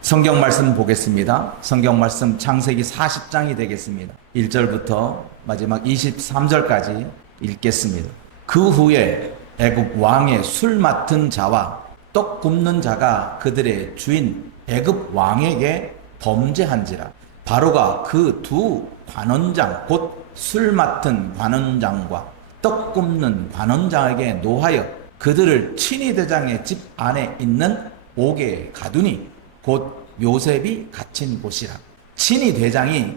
성경 말씀 보겠습니다. 성경 말씀 창세기 40장이 되겠습니다. 1절부터 마지막 23절까지 읽겠습니다. 그 후에 애굽 왕의 술 맡은 자와 떡 굽는 자가 그들의 주인 애굽 왕에게 범죄한지라. 바로가 그 두 관원장 곧 술 맡은 관원장과 떡 굽는 관원장에게 노하여 그들을 친위 대장의 집 안에 있는 옥에 가두니 곧 요셉이 갇힌 곳이라. 친위 대장이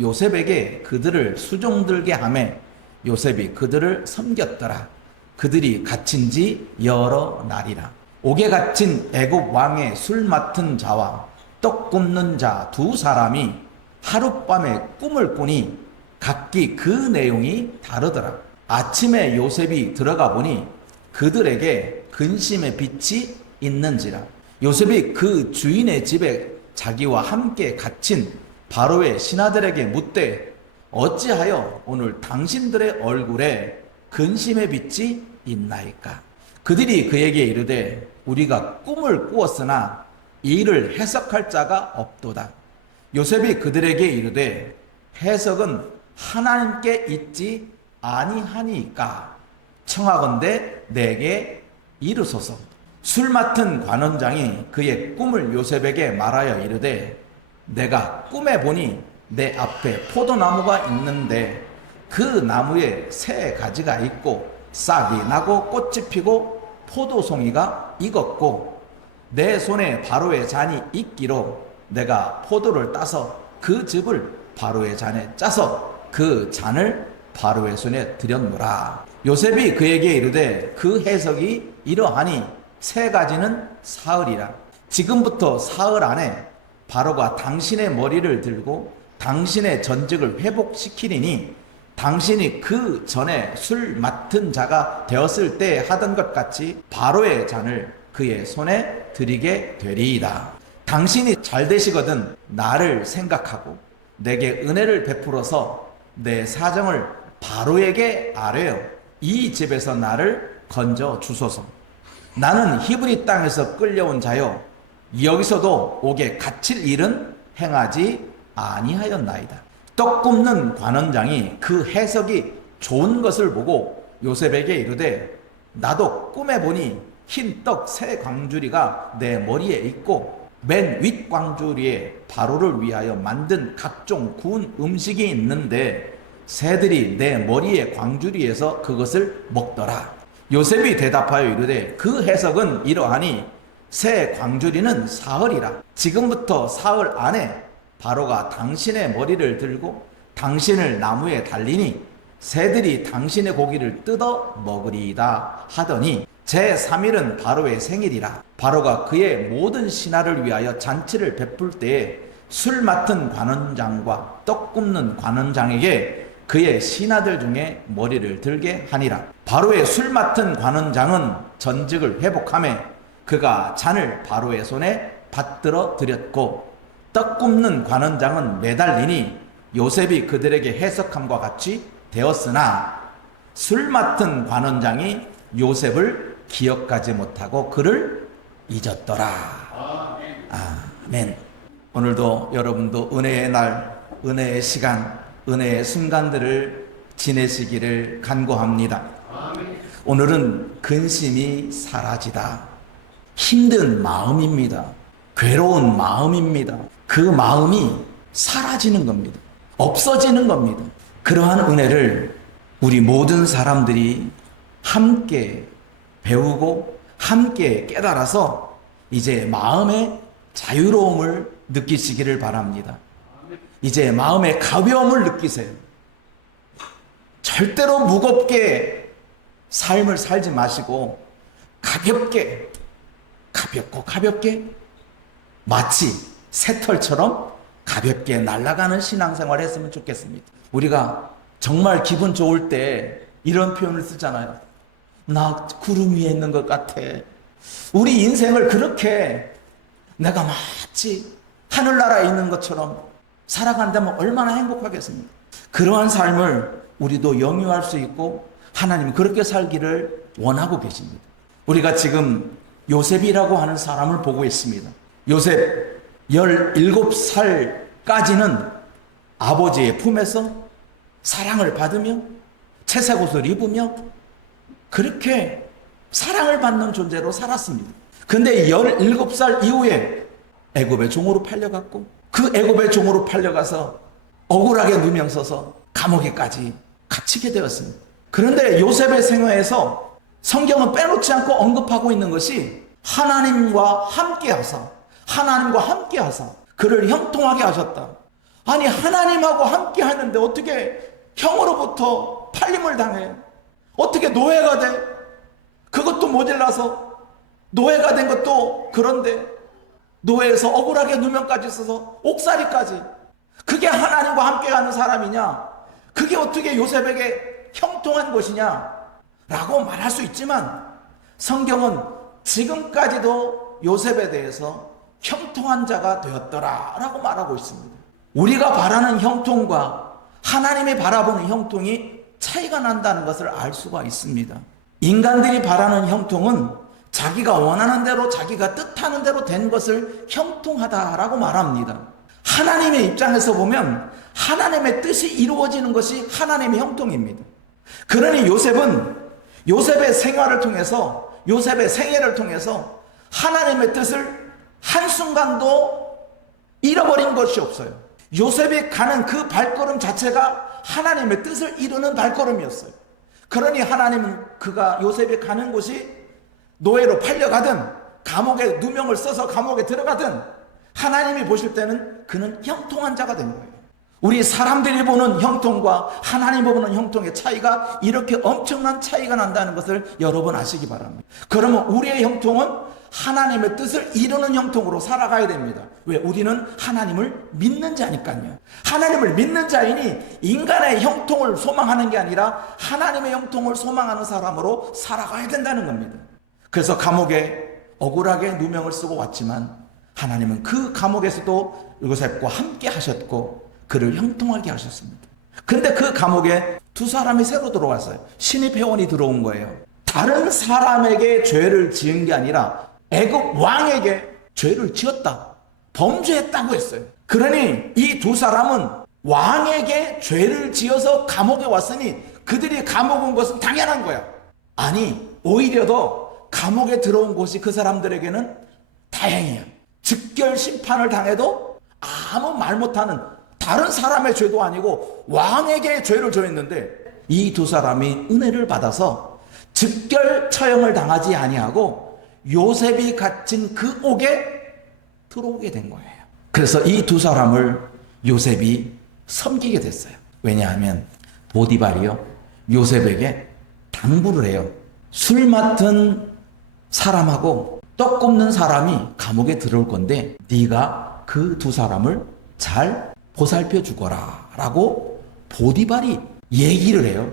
요셉에게 그들을 수종들게 하매 요셉이 그들을 섬겼더라. 그들이 갇힌 지 여러 날이라. 옥에 갇힌 애굽 왕의 술 맡은 자와 떡 굽는 자 두 사람이 하룻밤에 꿈을 꾸니 각기 그 내용이 다르더라. 아침에 요셉이 들어가 보니 그들에게 근심의 빛이 있는지라. 요셉이 그 주인의 집에 자기와 함께 갇힌 바로의 신하들에게 묻되 어찌하여 오늘 당신들의 얼굴에 근심의 빛이 있나이까? 그들이 그에게 이르되 우리가 꿈을 꾸었으나 이를 해석할 자가 없도다. 요셉이 그들에게 이르되 해석은 하나님께 있지 아니하니까 청하건대 내게 이르소서. 술 맡은 관원장이 그의 꿈을 요셉에게 말하여 이르되 내가 꿈에 보니 내 앞에 포도나무가 있는데 그 나무에 새 가지가 있고 싹이 나고 꽃이 피고 포도송이가 익었고 내 손에 바로의 잔이 있기로 내가 포도를 따서 그 즙을 바로의 잔에 짜서 그 잔을 바로의 손에 드렸노라. 요셉이 그에게 이르되 그 해석이 이러하니 세 가지는 사흘이라. 지금부터 사흘 안에 바로가 당신의 머리를 들고 당신의 전직을 회복시키리니 당신이 그 전에 술 맡은 자가 되었을 때 하던 것 같이 바로의 잔을 그의 손에 드리게 되리이다. 당신이 잘 되시거든 나를 생각하고 내게 은혜를 베풀어서 내 사정을 바로에게 아뢰어 이 집에서 나를 건져 주소서. 나는 히브리 땅에서 끌려온 자요 여기서도 옥에 갇힐 일은 행하지 아니하였나이다. 떡 굽는 관원장이 그 해석이 좋은 것을 보고 요셉에게 이르되 나도 꿈에 보니 흰 떡 세 광주리가 내 머리에 있고 맨 윗 광주리에 바로를 위하여 만든 각종 구운 음식이 있는데 새들이 내 머리의 광주리에서 그것을 먹더라. 요셉이 대답하여 이르되 그 해석은 이러하니 새 광주리는 사흘이라. 지금부터 사흘 안에 바로가 당신의 머리를 들고 당신을 나무에 달리니 새들이 당신의 고기를 뜯어 먹으리이다 하더니 제3일은 바로의 생일이라. 바로가 그의 모든 신하를 위하여 잔치를 베풀 때에 술 맡은 관원장과 떡 굽는 관원장에게 그의 신하들 중에 머리를 들게 하니라. 바로의 술 맡은 관원장은 전직을 회복하며 그가 잔을 바로의 손에 받들어 드렸고 떡 굽는 관원장은 매달리니 요셉이 그들에게 해석함과 같이 되었으나 술 맡은 관원장이 요셉을 기억하지 못하고 그를 잊었더라. 아멘. 오늘도 여러분도 은혜의 날, 은혜의 시간, 은혜의 순간들을 지내시기를 간구합니다. 오늘은 근심이 사라지다. 힘든 마음입니다. 괴로운 마음입니다. 그 마음이 사라지는 겁니다. 없어지는 겁니다. 그러한 은혜를 우리 모든 사람들이 함께 배우고 함께 깨달아서 이제 마음의 자유로움을 느끼시기를 바랍니다. 이제 마음의 가벼움을 느끼세요. 절대로 무겁게 삶을 살지 마시고 가볍게 마치 새털처럼 가볍게 날아가는 신앙생활을 했으면 좋겠습니다. 우리가 정말 기분 좋을 때 이런 표현을 쓰잖아요. 나 구름 위에 있는 것 같아. 우리 인생을 그렇게 내가 마치 하늘나라에 있는 것처럼 살아간다면 얼마나 행복하겠습니까? 그러한 삶을 우리도 영유할 수 있고 하나님이 그렇게 살기를 원하고 계십니다. 우리가 지금 요셉이라고 하는 사람을 보고 있습니다. 요셉 17살까지는 아버지의 품에서 사랑을 받으며 채색 옷을 입으며 그렇게 사랑을 받는 존재로 살았습니다. 근데 17살 이후에 애굽의 종으로 팔려갔고 그 애굽의 종으로 팔려가서 억울하게 누명 써서 감옥에까지 갇히게 되었습니다. 그런데 요셉의 생애에서 성경은 빼놓지 않고 언급하고 있는 것이 하나님과 함께 하사 그를 형통하게 하셨다. 아니 하나님하고 함께 하는데 어떻게 형으로부터 팔림을 당해? 어떻게 노예가 돼? 그것도 모자라서 노예가 된 것도 그런데 노예에서 억울하게 누명까지 써서 옥살이까지 그게 하나님과 함께 가는 사람이냐? 그게 어떻게 요셉에게 형통한 것이냐? 라고 말할 수 있지만 성경은 지금까지도 요셉에 대해서 형통한 자가 되었더라 라고 말하고 있습니다. 우리가 바라는 형통과 하나님이 바라보는 형통이 차이가 난다는 것을 알 수가 있습니다. 인간들이 바라는 형통은 자기가 원하는 대로 자기가 뜻하는 대로 된 것을 형통하다라고 말합니다. 하나님의 입장에서 보면 하나님의 뜻이 이루어지는 것이 하나님의 형통입니다. 그러니 요셉의 생활을 통해서 요셉의 생애를 통해서 하나님의 뜻을 한순간도 잃어버린 것이 없어요. 요셉이 가는 그 발걸음 자체가 하나님의 뜻을 이루는 발걸음이었어요. 그러니 하나님은 요셉이 가는 곳이 노예로 팔려가든 감옥에 누명을 써서 감옥에 들어가든 하나님이 보실 때는 그는 형통한 자가 된 거예요. 우리 사람들이 보는 형통과 하나님 보는 형통의 차이가 이렇게 엄청난 차이가 난다는 것을 여러분 아시기 바랍니다. 그러면 우리의 형통은 하나님의 뜻을 이루는 형통으로 살아가야 됩니다. 왜? 우리는 하나님을 믿는 자니까요. 하나님을 믿는 자이니 인간의 형통을 소망하는 게 아니라 하나님의 형통을 소망하는 사람으로 살아가야 된다는 겁니다. 그래서 감옥에 억울하게 누명을 쓰고 왔지만 하나님은 그 감옥에서도 요셉과 함께 하셨고 그를 형통하게 하셨습니다. 그런데 그 감옥에 두 사람이 새로 들어왔어요. 신입 회원이 들어온 거예요. 다른 사람에게 죄를 지은 게 아니라 애굽 왕에게 죄를 지었다, 범죄했다고 했어요. 그러니 이 두 사람은 왕에게 죄를 지어서 감옥에 왔으니 그들이 감옥 온 것은 당연한 거야. 아니 오히려 더 감옥에 들어온 곳이 그 사람들에게는 다행이야. 즉결 심판을 당해도 아무 말 못하는 다른 사람의 죄도 아니고 왕에게 죄를 져했는데 이 두 사람이 은혜를 받아서 즉결 처형을 당하지 아니하고 요셉이 갇힌 그 옥에 들어오게 된 거예요. 그래서 이 두 사람을 요셉이 섬기게 됐어요. 왜냐하면 보디발이요 요셉에게 당부를 해요. 술 맡은 사람하고 떡 굽는 사람이 감옥에 들어올 건데 네가 그 두 사람을 잘 보살펴 주거라 라고 보디발이 얘기를 해요,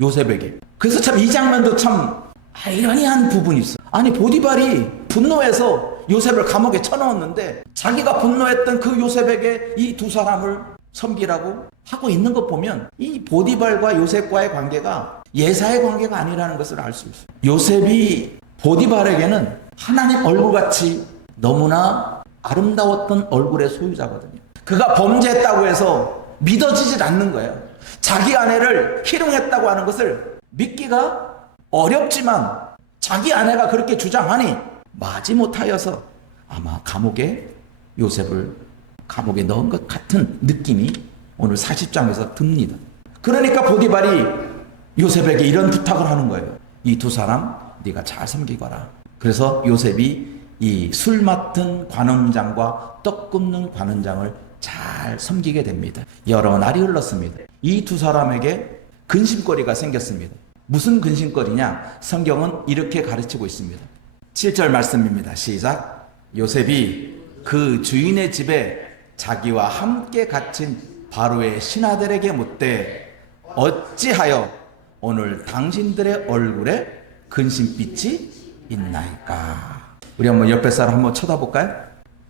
요셉에게. 그래서 참 이 장면도 참 아이러니한 부분이 있어요. 아니 보디발이 분노해서 요셉을 감옥에 쳐넣었는데 자기가 분노했던 그 요셉에게 이 두 사람을 섬기라고 하고 있는 것 보면 이 보디발과 요셉과의 관계가 예사의 관계가 아니라는 것을 알 수 있어요. 요셉이 보디발에게는 하나님 얼굴같이 너무나 아름다웠던 얼굴의 소유자거든요. 그가 범죄했다고 해서 믿어지질 않는 거예요. 자기 아내를 희롱했다고 하는 것을 믿기가 어렵지만 자기 아내가 그렇게 주장하니 마지못하여서 아마 요셉을 감옥에 넣은 것 같은 느낌이 오늘 40장에서 듭니다. 그러니까 보디발이 요셉에게 이런 부탁을 하는 거예요. 이 두 사람 네가 잘 섬기거라. 그래서 요셉이 이 술 맡은 관원장과 떡 굽는 관원장을 잘 섬기게 됩니다. 여러 날이 흘렀습니다. 이 두 사람에게 근심거리가 생겼습니다. 무슨 근심거리냐? 성경은 이렇게 가르치고 있습니다. 7절 말씀입니다. 시작. 요셉이 그 주인의 집에 자기와 함께 갇힌 바로의 신하들에게 묻되 어찌하여 오늘 당신들의 얼굴에 근심빛이 있나이까? 우리 한번 옆에 사람 한번 쳐다볼까요?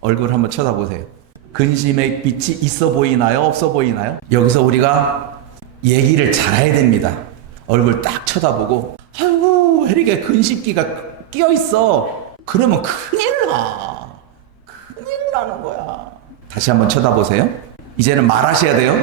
얼굴 한번 쳐다보세요. 근심의 빛이 있어 보이나요? 없어 보이나요? 여기서 우리가 얘기를 잘해야 됩니다. 얼굴 딱 쳐다보고 아이고 왜 이렇게 근심기가 끼어 있어? 그러면 큰일 나. 큰일 나는 거야. 다시 한번 쳐다보세요. 이제는 말하셔야 돼요.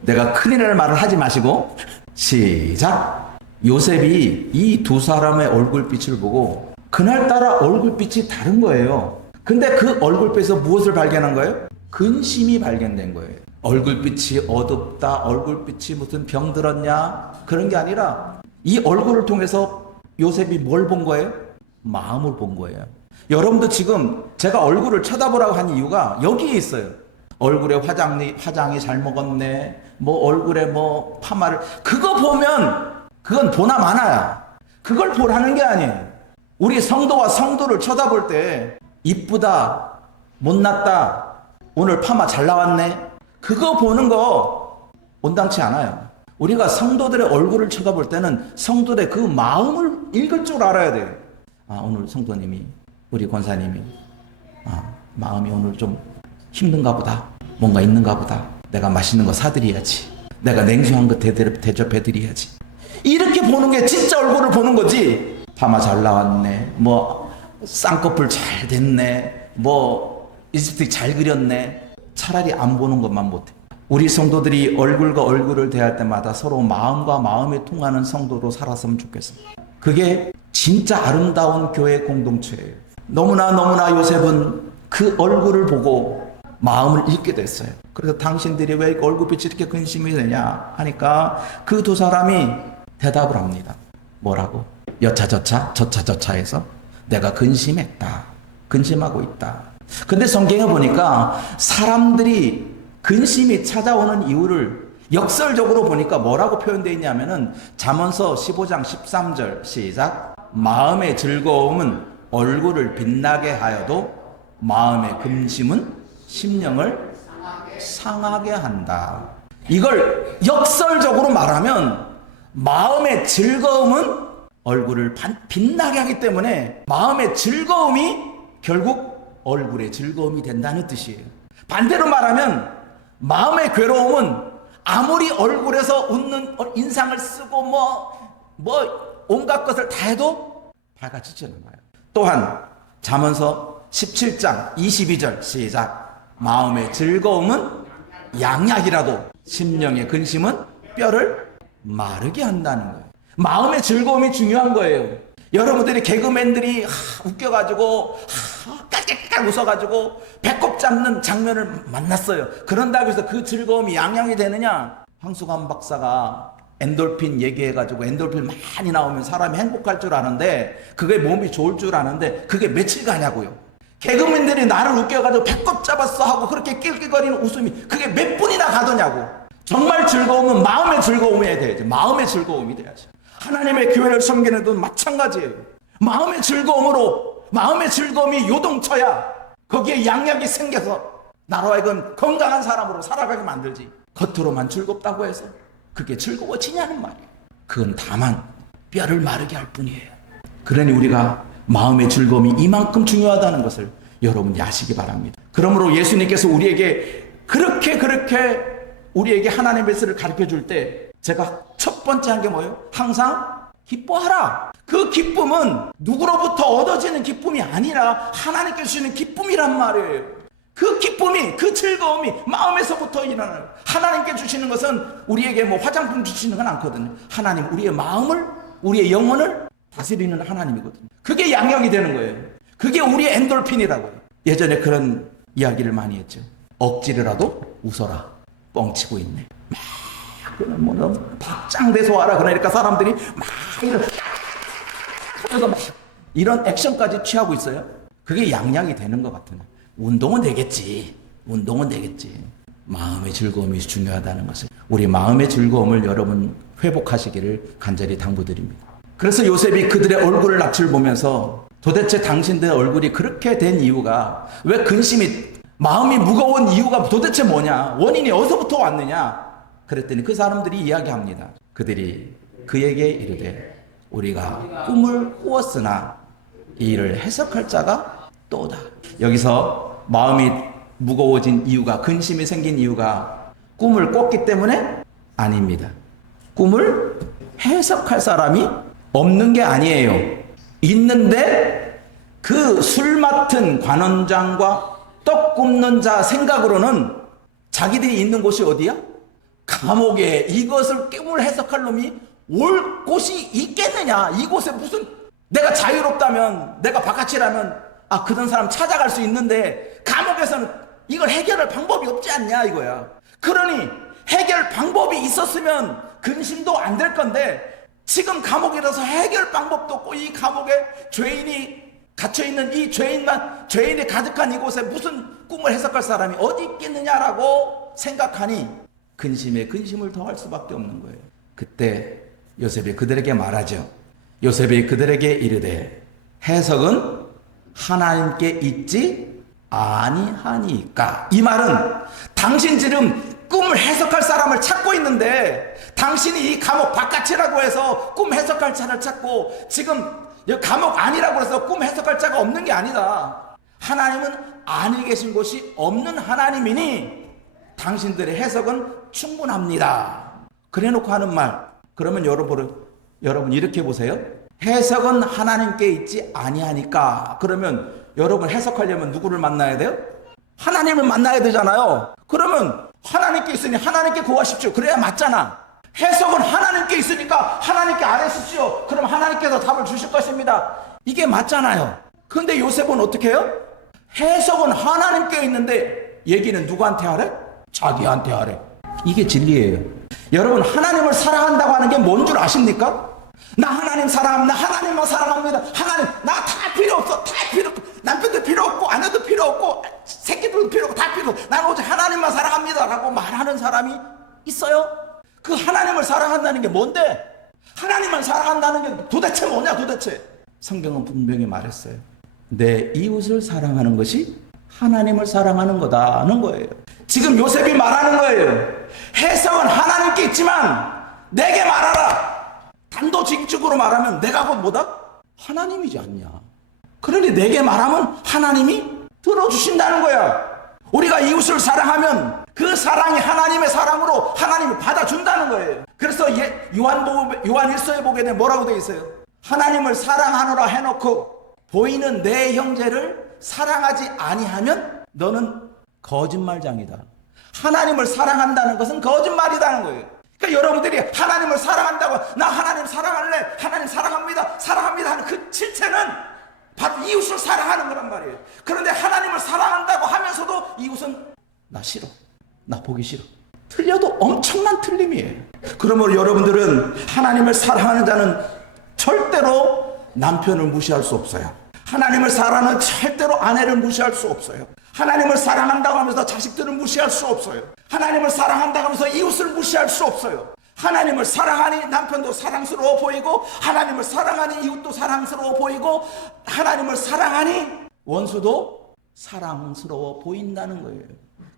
내가 큰일날 말을 하지 마시고 시작. 요셉이 이 두 사람의 얼굴빛을 보고 그날따라 얼굴빛이 다른 거예요. 근데 그 얼굴빛에서 무엇을 발견한 거예요? 근심이 발견된 거예요. 얼굴빛이 어둡다, 얼굴빛이 무슨 병 들었냐, 그런 게 아니라 이 얼굴을 통해서 요셉이 뭘 본 거예요? 마음을 본 거예요. 여러분도 지금 제가 얼굴을 쳐다보라고 한 이유가 여기에 있어요. 얼굴에 화장이 잘 먹었네, 뭐 얼굴에 뭐 파마를, 그거 보면 그건 보나 마나야. 그걸 보라는 게 아니에요. 우리 성도와 성도를 쳐다볼 때 이쁘다, 못났다, 오늘 파마 잘 나왔네, 그거 보는 거 온당치 않아요. 우리가 성도들의 얼굴을 쳐다볼 때는 성도들의 그 마음을 읽을 줄 알아야 돼요. 아, 오늘 성도님이, 우리 권사님이 마음이 오늘 좀 힘든가 보다, 뭔가 있는가 보다, 내가 맛있는 거 사드려야지, 내가 냉수한 거 대접해드려야지, 이렇게 보는 게 진짜 얼굴을 보는 거지. 파마 잘 나왔네, 뭐 쌍꺼풀 잘 됐네, 뭐 립스틱 잘 그렸네, 차라리 안 보는 것만 못해. 우리 성도들이 얼굴과 얼굴을 대할 때마다 서로 마음과 마음이 통하는 성도로 살았으면 좋겠습니다. 그게 진짜 아름다운 교회 공동체예요. 너무나 요셉은 그 얼굴을 보고 마음을 읽게 됐어요. 그래서 당신들이 왜 얼굴빛이 이렇게 근심이 되냐 하니까 그 두 사람이 대답을 합니다. 뭐라고? 여차저차 해서 내가 근심했다, 근심하고 있다. 근데 성경에 보니까 사람들이 근심이 찾아오는 이유를 역설적으로 보니까 뭐라고 표현되어 있냐면은 잠언서 15장 13절 시작. 마음의 즐거움은 얼굴을 빛나게 하여도 마음의 근심은 심령을 상하게 한다. 이걸 역설적으로 말하면 마음의 즐거움은 얼굴을 빛나게 하기 때문에 마음의 즐거움이 결국 얼굴의 즐거움이 된다는 뜻이에요. 반대로 말하면 마음의 괴로움은 아무리 얼굴에서 웃는 인상을 쓰고 뭐 온갖 것을 다 해도 밝아지지 않아요. 또한 잠언서 17장 22절 시작. 마음의 즐거움은 양약이라도 심령의 근심은 뼈를 마르게 한다는 거예요. 마음의 즐거움이 중요한 거예요. 여러분들이 개그맨들이 웃겨가지고 깔깔깔 웃어가지고 배꼽 잡는 장면을 만났어요. 그런다고 해서 그 즐거움이 양양이 되느냐? 황수관 박사가 엔돌핀 얘기해가지고 엔돌핀 많이 나오면 사람이 행복할 줄 아는데, 그게 몸이 좋을 줄 아는데 그게 며칠 가냐고요. 개그맨들이 나를 웃겨가지고 배꼽 잡았어 하고 그렇게 낄낄거리는 웃음이 그게 몇 분이나 가더냐고. 정말 즐거움은 마음의 즐거움이 돼야지. 마음의 즐거움이 돼야지. 하나님의 교회를 섬기는 돈 마찬가지예요. 마음의 즐거움으로, 마음의 즐거움이 요동쳐야 거기에 양약이 생겨서 나로 하여금 건강한 사람으로 살아가게 만들지. 겉으로만 즐겁다고 해서 그게 즐거워지냐는 말이에요. 그건 다만 뼈를 마르게 할 뿐이에요. 그러니 우리가 마음의 즐거움이 이만큼 중요하다는 것을 여러분이 아시기 바랍니다. 그러므로 예수님께서 우리에게 그렇게 우리에게 하나님의 뜻을 가르쳐 줄 때 제가 첫 번째 한 게 뭐예요? 항상 기뻐하라. 그 기쁨은 누구로부터 얻어지는 기쁨이 아니라 하나님께 주시는 기쁨이란 말이에요. 그 기쁨이, 그 즐거움이 마음에서부터 일어나요. 하나님께 주시는 것은 우리에게 뭐 화장품 주시는 건 않거든요. 하나님, 우리의 마음을, 우리의 영혼을 다스리는 하나님이거든요. 그게 양육이 되는 거예요. 그게 우리의 엔돌핀이라고요. 예전에 그런 이야기를 많이 했죠. 억지로라도 웃어라. 뻥치고 있네. 막 그런 뭐 박장대소하라 그러니까 사람들이 막 이런 액션까지 취하고 있어요. 그게 양양이 되는 것 같은 거예요. 운동은 되겠지. 마음의 즐거움이 중요하다는 것을, 우리 마음의 즐거움을 여러분 회복하시기를 간절히 당부드립니다. 그래서 요셉이 그들의 얼굴을 낯을 보면서 도대체 당신들의 얼굴이 그렇게 된 이유가, 왜 근심이, 마음이 무거운 이유가 도대체 뭐냐, 원인이 어디서부터 왔느냐 그랬더니 그 사람들이 이야기합니다. 그들이 그에게 이르되 우리가 꿈을 꾸었으나 이를 해석할 자가 또다. 여기서 마음이 무거워진 이유가, 근심이 생긴 이유가 꿈을 꿨기 때문에 아닙니다. 꿈을 해석할 사람이 없는 게 아니에요. 있는데 그 술 맡은 관원장과 떡 굽는 자 생각으로는 자기들이 있는 곳이 어디야? 감옥에. 이것을 깨물 해석할 놈이 올 곳이 있겠느냐? 이곳에 무슨, 내가 자유롭다면, 내가 바깥이라면 그런 사람 찾아갈 수 있는데 감옥에서는 이걸 해결할 방법이 없지 않냐 이거야. 그러니 해결 방법이 있었으면 근심도 안 될 건데 지금 감옥이라서 해결 방법도 없고 이 감옥에 죄인이 갇혀있는 이 죄인이 가득한 이곳에 무슨 꿈을 해석할 사람이 어디 있겠느냐라고 생각하니 근심에 근심을 더할 수밖에 없는 거예요. 그때 요셉이 그들에게 말하죠. 요셉이 그들에게 이르되 해석은 하나님께 있지 아니하니까. 이 말은 당신 지금 꿈을 해석할 사람을 찾고 있는데 당신이 이 감옥 바깥이라고 해서 꿈 해석할 자를 찾고 지금 감옥 아니라고 해서 꿈 해석할 자가 없는 게 아니다. 하나님은 안에 계신 곳이 없는 하나님이니 당신들의 해석은 충분합니다. 그래놓고 하는 말. 그러면 여러분 이렇게 보세요. 해석은 하나님께 있지 아니하니까. 그러면 여러분 해석하려면 누구를 만나야 돼요? 하나님을 만나야 되잖아요. 그러면 하나님께 있으니 하나님께 구하십시오. 그래야 맞잖아. 해석은 하나님께 있으니까 하나님께 아뢰십시오. 그럼 하나님께서 답을 주실 것입니다. 이게 맞잖아요. 근데 요셉은 어떻게 해요? 해석은 하나님께 있는데 얘기는 누구한테 하래? 자기한테 하래. 이게 진리예요. 여러분 하나님을 사랑한다고 하는 게 뭔 줄 아십니까? 나 하나님 사랑합니다. 하나님만 사랑합니다. 하나님 나 다 필요 없어. 다 필요 없고 남편도 필요 없고 아내도 필요 없고 새끼들도 필요 없고 다 필요 없고 나는 오직 하나님만 사랑합니다 라고 말하는 사람이 있어요? 그 하나님을 사랑한다는 게 뭔데? 하나님만 사랑한다는 게 도대체 뭐냐 도대체? 성경은 분명히 말했어요. 내 이웃을 사랑하는 것이 하나님을 사랑하는 거다는 거예요. 지금 요셉이 말하는 거예요. 해석은 하나님께 있지만 내게 말하라. 단도직입적으로 말하면 내가 곧 뭐다? 하나님이지 않냐. 그러니 내게 말하면 하나님이 들어주신다는 거야. 우리가 이웃을 사랑하면 그 사랑이 하나님의 사랑으로 하나님이 받아준다는 거예요. 그래서 요한 1서에 보게 되면 뭐라고 되어 있어요? 하나님을 사랑하노라 해놓고 보이는 내 형제를 사랑하지 아니하면 너는 거짓말장이다. 하나님을 사랑한다는 것은 거짓말이라는 거예요. 그러니까 여러분들이 하나님을 사랑한다고 나 하나님 사랑할래 하나님 사랑합니다 하는 그 실체는 바로 이웃을 사랑하는 거란 말이에요. 그런데 하나님을 사랑한다고 하면서도 이웃은 나 싫어, 나 보기 싫어. 틀려도 엄청난 틀림이에요. 그러므로 여러분들은 하나님을 사랑하는 자는 절대로 남편을 무시할 수 없어요. 하나님을 사랑하는 절대로 아내를 무시할 수 없어요. 하나님을 사랑한다고 하면서 자식들을 무시할 수 없어요. 하나님을 사랑한다고 하면서 이웃을 무시할 수 없어요. 하나님을 사랑하니 남편도 사랑스러워 보이고 하나님을 사랑하니 이웃도 사랑스러워 보이고 하나님을 사랑하니 원수도 사랑스러워 보인다는 거예요.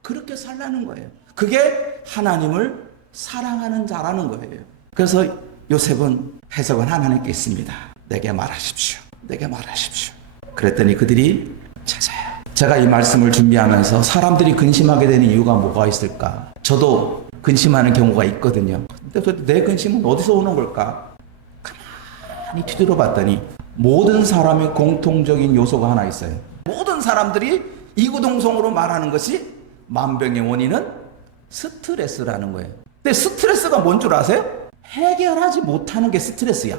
그렇게 살라는 거예요. 그게 하나님을 사랑하는 자라는 거예요. 그래서 요셉은 해석은 하나님께 있습니다. 내게 말하십시오. 내게 말하십시오. 그랬더니 그들이 찾아요. 제가 이 말씀을 준비하면서 사람들이 근심하게 되는 이유가 뭐가 있을까? 저도 근심하는 경우가 있거든요. 근데 내 근심은 어디서 오는 걸까? 가만히 뒤돌아 봤더니 모든 사람의 공통적인 요소가 하나 있어요. 모든 사람들이 이구동성으로 말하는 것이 만병의 원인은 스트레스라는 거예요. 근데 스트레스가 뭔 줄 아세요? 해결하지 못하는 게 스트레스야.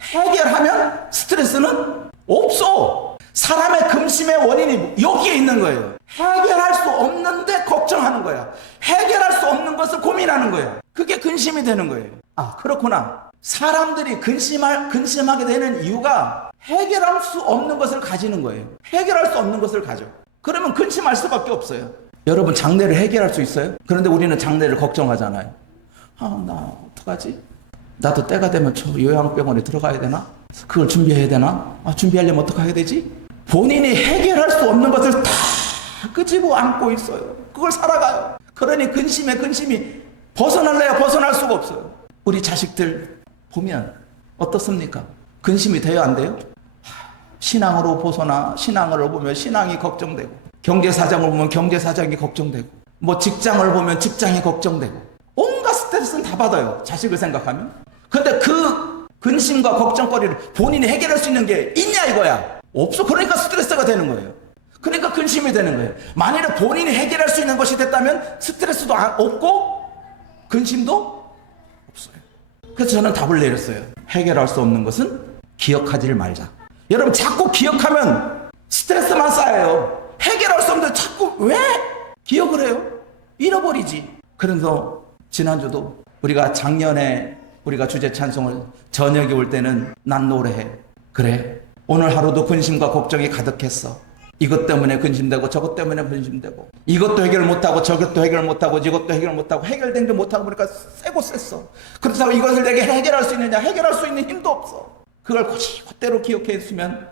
해결하면 스트레스는 없어. 사람의 근심의 원인이 여기에 있는 거예요. 해결할 수 없는데 걱정하는 거야. 해결할 수 없는 것을 고민하는 거예요. 그게 근심이 되는 거예요. 아, 그렇구나. 사람들이 근심하게 되는 이유가 해결할 수 없는 것을 가지는 거예요. 해결할 수 없는 것을 가져. 그러면 근심할 수밖에 없어요. 여러분, 장래를 해결할 수 있어요? 그런데 우리는 장래를 걱정하잖아요. 나 어떡하지? 나도 때가 되면 저 요양병원에 들어가야 되나? 그걸 준비해야 되나? 준비하려면 어떻게 해야 되지? 본인이 해결할 수 없는 것을 다 끄집어 안고 있어요. 그걸 살아가요. 그러니 근심이 벗어날래야 벗어날 수가 없어요. 우리 자식들 보면 어떻습니까? 근심이 돼요, 안 돼요? 신앙으로 벗어나 신앙을 보면 신앙이 걱정되고, 경제사정을 보면 경제사정이 걱정되고, 뭐 직장을 보면 직장이 걱정되고, 온갖 스트레스는 다 받아요, 자식을 생각하면. 근데 그 근심과 걱정거리를 본인이 해결할 수 있는 게 있냐 이거야. 없어. 그러니까 스트레스가 되는 거예요. 그러니까 근심이 되는 거예요. 만일에 본인이 해결할 수 있는 것이 됐다면 스트레스도 없고 근심도 없어요. 그래서 저는 답을 내렸어요. 해결할 수 없는 것은 기억하지를 말자. 여러분, 자꾸 기억하면 스트레스만 쌓여요. 해결할 수 없는데 자꾸 왜 기억을 해요? 잃어버리지. 그래서 지난주도 우리가 작년에 우리가 주제 찬송을 저녁에 올 때는 난 노래해. 그래, 오늘 하루도 근심과 걱정이 가득했어. 이것 때문에 근심되고 저것 때문에 근심되고 이것도 해결 못하고 저것도 해결 못하고 이것도 해결 못하고 해결된 게 못하고 보니까 세고 셌어. 그렇다고 이것을 내게 해결할 수 있느냐? 해결할 수 있는 힘도 없어. 그걸 그대로 기억해 있으면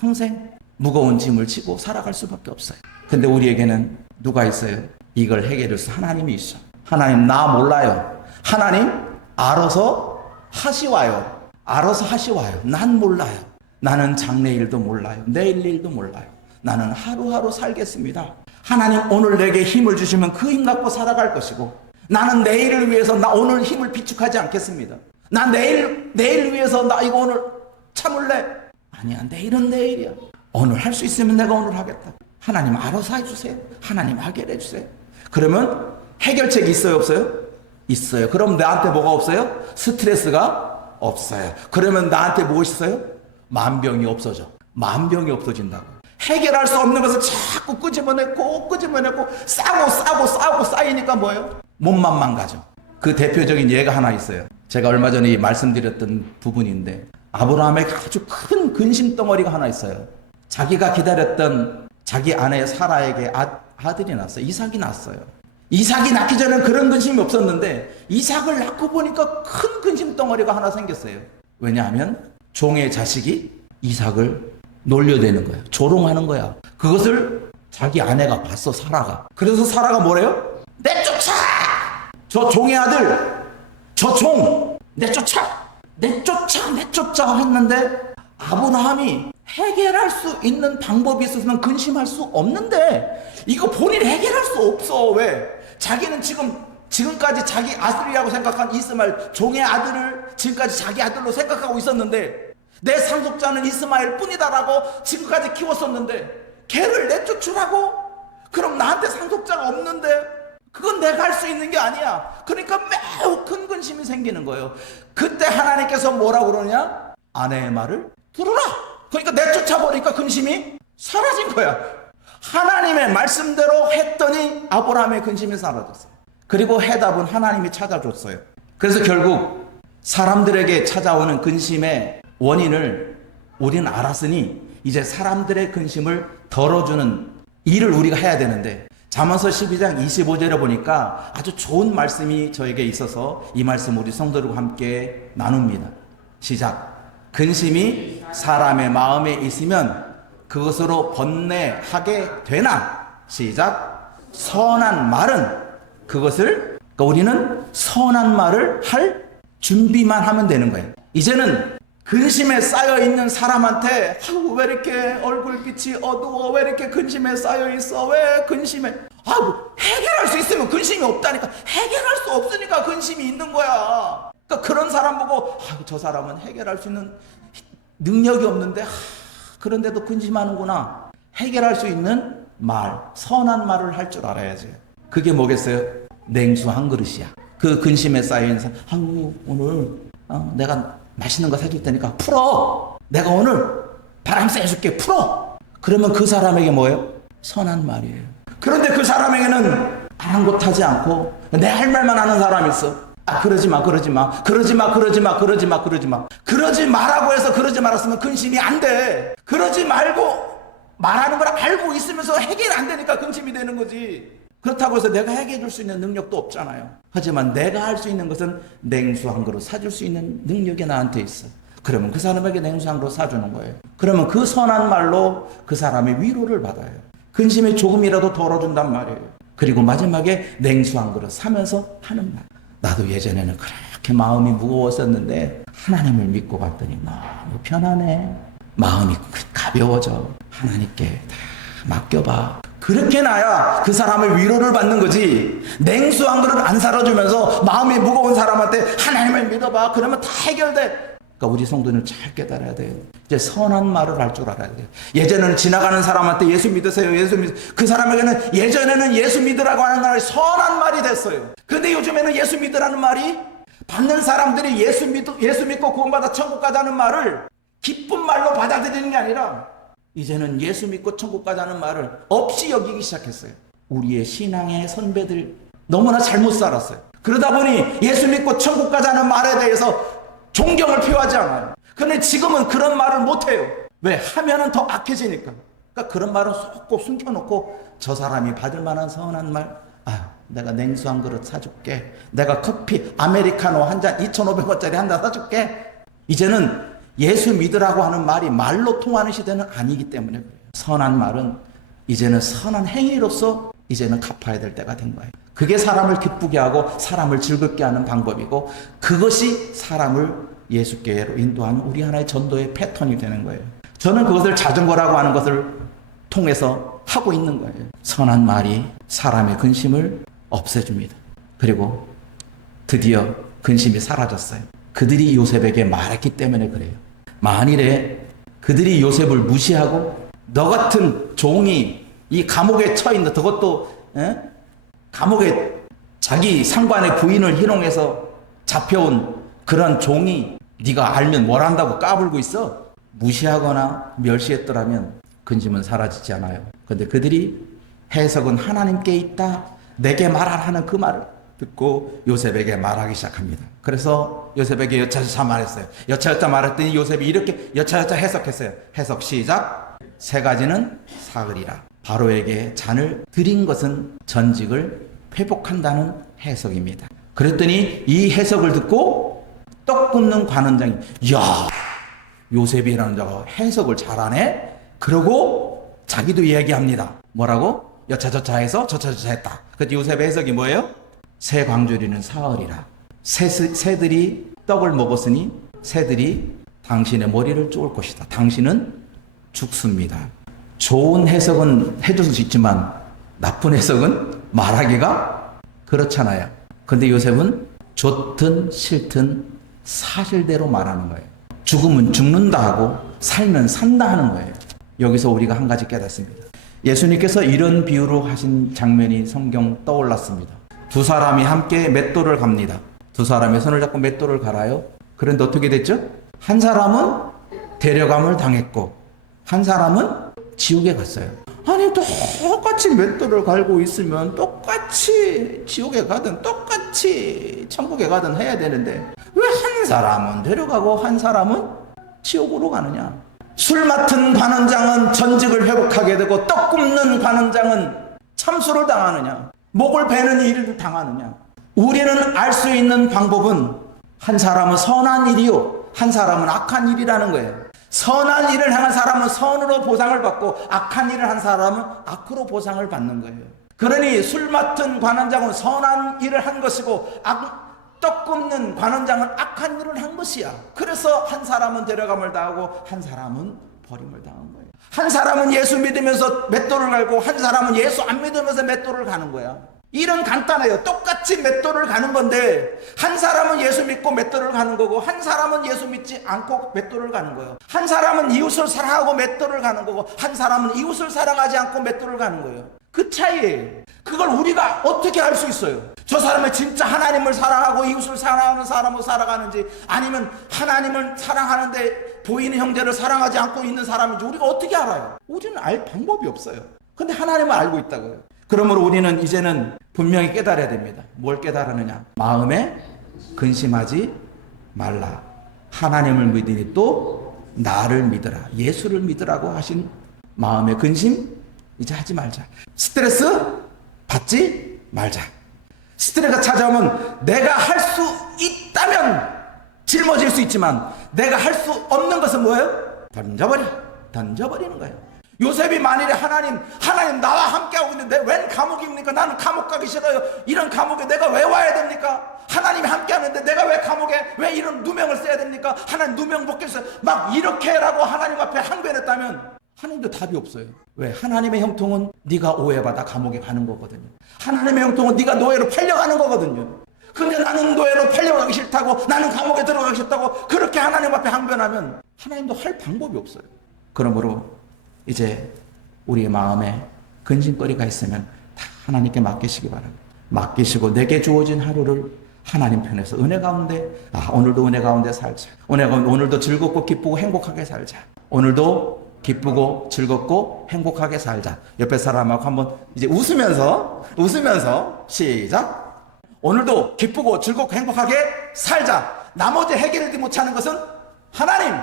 평생 무거운 짐을 지고 살아갈 수밖에 없어요. 근데 우리에게는 누가 있어요? 이걸 해결할 수 하나님이 있어. 하나님, 나 몰라요. 하나님 알아서 하시와요. 알아서 하시와요. 난 몰라요. 나는 장래일도 몰라요. 내일 일도 몰라요. 나는 하루하루 살겠습니다. 하나님, 오늘 내게 힘을 주시면 그 힘 갖고 살아갈 것이고, 나는 내일을 위해서 나 오늘 힘을 비축하지 않겠습니다. 나 내일 위해서 나 이거 오늘 참을래? 아니야, 내일은 내일이야. 오늘 할 수 있으면 내가 오늘 하겠다. 하나님 알아서 해주세요. 하나님 해결해 주세요. 그러면 해결책이 있어요, 없어요? 있어요. 그럼 나한테 뭐가 없어요? 스트레스가 없어요. 그러면 나한테 무엇이 있어요? 만병이 없어져. 만병이 없어진다고. 해결할 수 없는 것을 자꾸 끄집어내고 싸고 쌓이니까 뭐예요? 몸만 망가져. 그 대표적인 예가 하나 있어요. 제가 얼마 전에 말씀드렸던 부분인데, 아브라함에게 아주 큰 근심 덩어리가 하나 있어요. 자기가 기다렸던 자기 아내 사라에게 아들이 났어요. 이삭이 났어요. 이삭이 낳기 전에는 그런 근심이 없었는데 이삭을 낳고 보니까 큰 근심 덩어리가 하나 생겼어요. 왜냐하면 종의 자식이 이삭을 놀려대는 거야. 조롱하는 거야. 그것을 자기 아내가 봤어, 사라가. 그래서 사라가 뭐래요? 내쫓아! 저 종의 아들, 저 종 내쫓아 했는데, 아브라함이 해결할 수 있는 방법이 있었으면 근심할 수 없는데 이거 본인이 해결할 수 없어. 왜? 자기는 지금까지 자기 아들이라고 생각한 이스마엘, 종의 아들을 지금까지 자기 아들로 생각하고 있었는데, 내 상속자는 이스마엘 뿐이다라고 지금까지 키웠었는데 걔를 내쫓으라고? 그럼 나한테 상속자가 없는데 그건 내가 할 수 있는 게 아니야. 그러니까 매우 큰 근심이 생기는 거예요. 그때 하나님께서 뭐라고 그러냐? 아내의 말을 들으라. 그러니까 내쫓아버리니까 근심이 사라진 거야. 하나님의 말씀대로 했더니 아브라함의 근심이 사라졌어요. 그리고 해답은 하나님이 찾아줬어요. 그래서 결국 사람들에게 찾아오는 근심의 원인을 우리는 알았으니 이제 사람들의 근심을 덜어주는 일을 우리가 해야 되는데, 잠언서 12장 25절에 보니까 아주 좋은 말씀이 저에게 있어서 이 말씀 우리 성도들과 함께 나눕니다. 시작. 근심이 사람의 마음에 있으면 그것으로 번뇌하게 되나. 시작. 선한 말은 그것을, 그러니까 우리는 선한 말을 할 준비만 하면 되는 거예요. 이제는 근심에 쌓여있는 사람한테 왜 이렇게 얼굴빛이 어두워, 왜 이렇게 근심에 쌓여있어, 왜 근심에, 해결할 수 있으면 근심이 없다니까. 해결할 수 없으니까 근심이 있는 거야. 그러니까 그런 사람 보고 저 사람은 해결할 수 있는 능력이 없는데 그런데도 근심하는구나. 해결할 수 있는 말, 선한 말을 할 줄 알아야지. 그게 뭐겠어요? 냉수 한 그릇이야. 그 근심에 쌓여있는 사람, 오늘 내가 맛있는 거 사줄 테니까 풀어. 내가 오늘 바람 쐬줄게, 풀어. 그러면 그 사람에게 뭐예요? 선한 말이에요. 그런데 그 사람에게는 아랑곳하지 않고 내 할 말만 하는 사람이 있어. 그러지 마라고 해서 그러지 말았으면 근심이 안 돼. 그러지 말고 말하는 걸 알고 있으면서 해결 안 되니까 근심이 되는 거지. 그렇다고 해서 내가 해결해 줄 수 있는 능력도 없잖아요. 하지만 내가 할 수 있는 것은 냉수 한 그릇 사줄 수 있는 능력이 나한테 있어. 그러면 그 사람에게 냉수 한 그릇 사주는 거예요. 그러면 그 선한 말로 그 사람의 위로를 받아요. 근심이 조금이라도 덜어준단 말이에요. 그리고 마지막에 냉수 한 그릇 사면서 하는 말. 나도 예전에는 그렇게 마음이 무거웠었는데 하나님을 믿고 갔더니 너무 편하네. 마음이 가벼워져. 하나님께 다 맡겨봐. 그렇게 나야 그 사람의 위로를 받는 거지. 냉수 한 그릇 안 사러주면서 마음이 무거운 사람한테 하나님을 믿어봐. 그러면 다 해결돼. 그러니까 우리 성도는 잘 깨달아야 돼요. 이제 선한 말을 할 줄 알아야 돼요. 예전에는 지나가는 사람한테 예수 믿으세요, 예수 믿으세요. 그 사람에게는 예전에는 예수 믿으라고 하는 말이 선한 말이 됐어요. 근데 요즘에는 예수 믿으라는 말이 받는 사람들이 예수 믿고 구원받아 천국 가자는 말을 기쁜 말로 받아들이는 게 아니라 이제는 예수 믿고 천국 가자는 말을 없이 여기기 시작했어요. 우리의 신앙의 선배들 너무나 잘못 살았어요. 그러다 보니 예수 믿고 천국 가자는 말에 대해서 존경을 표하지 않아요. 그런데 지금은 그런 말을 못해요. 왜? 하면은 더 악해지니까. 그러니까 그런 말은 꼭 숨겨놓고 저 사람이 받을 만한 선한 말, 내가 냉수 한 그릇 사줄게. 내가 커피 아메리카노 한 잔 2,500원짜리 한 잔 사줄게. 이제는 예수 믿으라고 하는 말이 말로 통하는 시대는 아니기 때문에 그래요. 선한 말은 이제는 선한 행위로서 이제는 갚아야 될 때가 된 거예요. 그게 사람을 기쁘게 하고 사람을 즐겁게 하는 방법이고 그것이 사람을 예수께로 인도하는 우리 하나의 전도의 패턴이 되는 거예요. 저는 그것을 자전거라고 하는 것을 통해서 하고 있는 거예요. 선한 말이 사람의 근심을 없애줍니다. 그리고 드디어 근심이 사라졌어요. 그들이 요셉에게 말했기 때문에 그래요. 만일에 그들이 요셉을 무시하고 너 같은 종이 이 감옥에 처있는 그것도 감옥에 자기 상관의 부인을 희롱해서 잡혀온 그런 종이 네가 알면 뭘 한다고 까불고 있어? 무시하거나 멸시했더라면 근심은 사라지지 않아요. 그런데 그들이 해석은 하나님께 있다 내게 말하라 하는 그 말을 듣고 요셉에게 말하기 시작합니다. 그래서 요셉에게 여차저차 말했어요. 여차저차 말했더니 요셉이 이렇게 여차저차 해석했어요. 해석 시작. 세 가지는 사흘이라. 바로에게 잔을 드린 것은 전직을 회복한다는 해석입니다. 그랬더니 이 해석을 듣고 떡 굽는 관원장이 야 요셉이라는 자가 해석을 잘하네. 그러고 자기도 이야기합니다. 뭐라고? 여차저차 해서 저차저차 했다. 그때 요셉의 해석이 뭐예요? 새 광주리는 사흘이라. 새들이 떡을 먹었으니 새들이 당신의 머리를 쪼을 것이다. 당신은 죽습니다. 좋은 해석은 해줄 수 있지만 나쁜 해석은 말하기가 그렇잖아요. 근데 요셉은 좋든 싫든 사실대로 말하는 거예요. 죽으면 죽는다 하고 살면 산다 하는 거예요. 여기서 우리가 한 가지 깨닫습니다. 예수님께서 이런 비유로 하신 장면이 성경 떠올랐습니다. 두 사람이 함께 맷돌을 갑니다. 두 사람이 손을 잡고 맷돌을 갈아요. 그런데 어떻게 됐죠? 한 사람은 데려감을 당했고 한 사람은 지옥에 갔어요. 아니 똑같이 맷돌을 갈고 있으면 똑같이 지옥에 가든 똑같이 천국에 가든 해야 되는데 왜 한 사람은 데려가고 한 사람은 지옥으로 가느냐? 술 맡은 관원장은 전직을 회복하게 되고 떡 굽는 관원장은 참수를 당하느냐? 목을 베는 일을 당하느냐? 우리는 알 수 있는 방법은 한 사람은 선한 일이요 한 사람은 악한 일이라는 거예요. 선한 일을 향한 사람은 선으로 보상을 받고 악한 일을 한 사람은 악으로 보상을 받는 거예요. 그러니 술 맡은 관원장은 선한 일을 한 것이고 떡 굽는 관원장은 악한 일을 한 것이야. 그래서 한 사람은 데려감을 당하고 한 사람은 버림을 당한 거예요. 한 사람은 예수 믿으면서 맷돌을 갈고 한 사람은 예수 안 믿으면서 맷돌을 가는 거야. 일은 간단해요. 똑같이 맷돌을 가는 건데 한 사람은 예수 믿고 맷돌을 가는 거고 한 사람은 예수 믿지 않고 맷돌을 가는 거예요. 한 사람은 이웃을 사랑하고 맷돌을 가는 거고 한 사람은 이웃을 사랑하지 않고 맷돌을 가는 거예요. 그 차이예요. 그걸 우리가 어떻게 알 수 있어요? 저 사람이 진짜 하나님을 사랑하고 이웃을 사랑하는 사람으로 살아가는지 아니면 하나님을 사랑하는데 보이는 형제를 사랑하지 않고 있는 사람인지 우리가 어떻게 알아요? 우리는 알 방법이 없어요. 근데 하나님은 알고 있다고요. 그러므로 우리는 이제는 분명히 깨달아야 됩니다. 뭘 깨달으느냐? 마음에 근심하지 말라. 하나님을 믿으니 또 나를 믿으라. 예수를 믿으라고 하신 마음의 근심 이제 하지 말자. 스트레스 받지 말자. 스트레스가 찾아오면 내가 할 수 있다면 짊어질 수 있지만 내가 할 수 없는 것은 뭐예요? 던져버리는 거예요. 요셉이 만일에 하나님 나와 함께하고 있는데 웬 감옥입니까? 나는 감옥 가기 싫어요. 이런 감옥에 내가 왜 와야 됩니까? 하나님이 함께하는데 내가 왜 감옥에 왜 이런 누명을 써야 됩니까? 하나님 누명 벗겠어요. 막 이렇게라고 하나님 앞에 항변했다면 하나님도 답이 없어요. 왜? 하나님의 형통은 네가 오해받아 감옥에 가는 거거든요. 하나님의 형통은 네가 노예로 팔려가는 거거든요. 근데 나는 노예로 팔려가기 싫다고, 나는 감옥에 들어가기 싫다고 그렇게 하나님 앞에 항변하면 하나님도 할 방법이 없어요. 그러므로 이제 우리의 마음에 근심거리가 있으면 다 하나님께 맡기시기 바랍니다. 맡기시고 내게 주어진 하루를 하나님 편에서 은혜 가운데, 오늘도 은혜 가운데 살자. 오늘도 즐겁고 기쁘고 행복하게 살자. 오늘도 기쁘고 즐겁고 행복하게 살자. 옆에 사람하고 한번 이제 웃으면서 시작. 오늘도 기쁘고 즐겁고 행복하게 살자. 나머지 해결하지 못하는 것은 하나님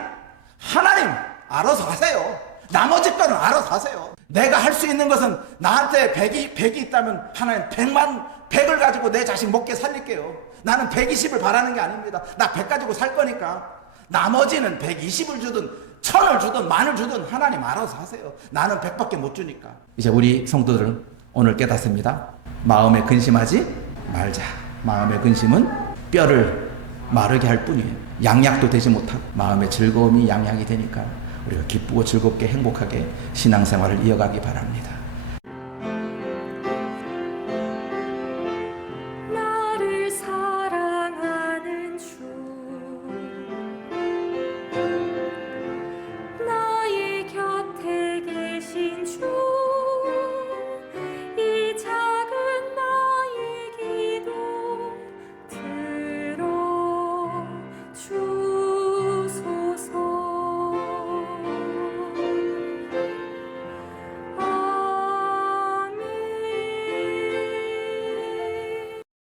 알아서 하세요. 나머지 거는 알아서 하세요. 내가 할 수 있는 것은 나한테 100이 있다면 하나님 100을 가지고 내 자식 먹게 살릴게요. 나는 120을 바라는 게 아닙니다. 나 100 가지고 살 거니까. 나머지는 120을 주든 1000을 주든 10,000을 주든 하나님 알아서 하세요. 나는 100밖에 못 주니까. 이제 우리 성도들은 오늘 깨닫습니다. 마음에 근심하지 말자. 마음의 근심은 뼈를 마르게 할 뿐이에요. 양약도 되지 못하고 마음의 즐거움이 양약이 되니까 우리가 기쁘고 즐겁게 행복하게 신앙생활을 이어가기 바랍니다. 나를 사랑하는 주, 나의 곁에 계신 주